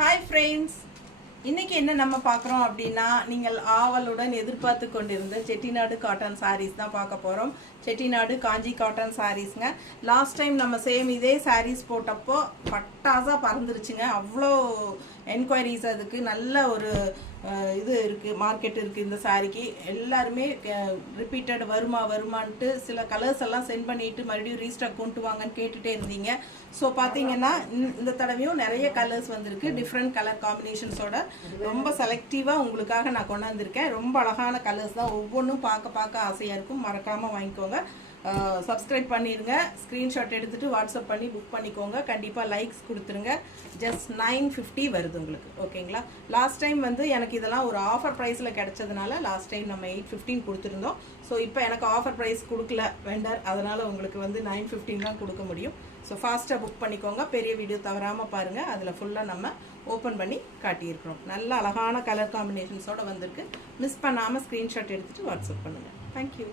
Hi friends, இன்னைக்கு என்ன நம்ம பார்க்குறோம் அப்படின்னா நீங்கள் ஆவலுடன் எதிர்பார்த்து கொண்டிருந்த செட்டிநாடு காட்டன் சாரீஸ் தான் பார்க்க போகிறோம். செட்டிநாடு காஞ்சி காட்டன் சாரீஸ்ங்க. லாஸ்ட் டைம் நம்ம சேம் இதே சாரீஸ் போட்டப்போ பட்டாசாக பறந்துருச்சுங்க. அவ்வளோ என்கொயரிஸ், அதுக்கு நல்ல ஒரு இது இருக்குது, மார்க்கெட் இருக்குது இந்த சாரிக்கு. எல்லாருமே ரிப்பீட்டட் வருமான்ட்டு சில கலர்ஸ் எல்லாம் சென்ட் பண்ணிட்டு மறுபடியும் ரீஸ்டாக் கொண்டு வாங்கன்னு கேட்டுகிட்டே இருந்தீங்க. ஸோ பார்த்தீங்கன்னா இந்த தடவையும் நிறைய கலர்ஸ் வந்திருக்கு, டிஃப்ரெண்ட் கலர் காம்பினேஷன்ஸோட ரொம்ப செலக்டிவாக உங்களுக்காக நான் கொண்டாந்துருக்கேன். ரொம்ப அழகான கலர்ஸ் தான், ஒவ்வொன்றும் பார்க்க ஆசையாக இருக்கும். மறக்காமல் வாங்கிக்கோங்க, சப்ஸ்கிரைப் பண்ணிடுங்க, ஸ்க்ரீன்ஷாட் எடுத்துகிட்டு வாட்ஸ்அப் பண்ணி புக் பண்ணிக்கோங்க. கண்டிப்பாக லைக்ஸ் கொடுத்துருங்க. ஜஸ்ட் 950 வருது உங்களுக்கு, ஓகேங்களா? லாஸ்ட் டைம் வந்து எனக்கு இதெல்லாம் ஒரு ஆஃபர் ப்ரைஸில் கிடச்சதுனால லாஸ்ட் டைம் நம்ம 815 கொடுத்துருந்தோம். ஸோ இப்போ எனக்கு ஆஃபர் ப்ரைஸ் கொடுக்கல வெண்டர், அதனால் உங்களுக்கு வந்து 915 தான் கொடுக்க முடியும். ஸோ ஃபாஸ்ட்டாக புக் பண்ணிக்கோங்க. பெரிய வீடியோ தவறாமல் பாருங்கள், அதில் ஃபுல்லாக நம்ம ஓப்பன் பண்ணி காட்டியிருக்கிறோம். நல்ல அழகான கலர் காம்பினேஷன்ஸோடு வந்திருக்கு. மிஸ் பண்ணாமல் ஸ்க்ரீன்ஷாட் எடுத்துகிட்டு வாட்ஸ்அப் பண்ணுங்கள். தேங்க்யூ.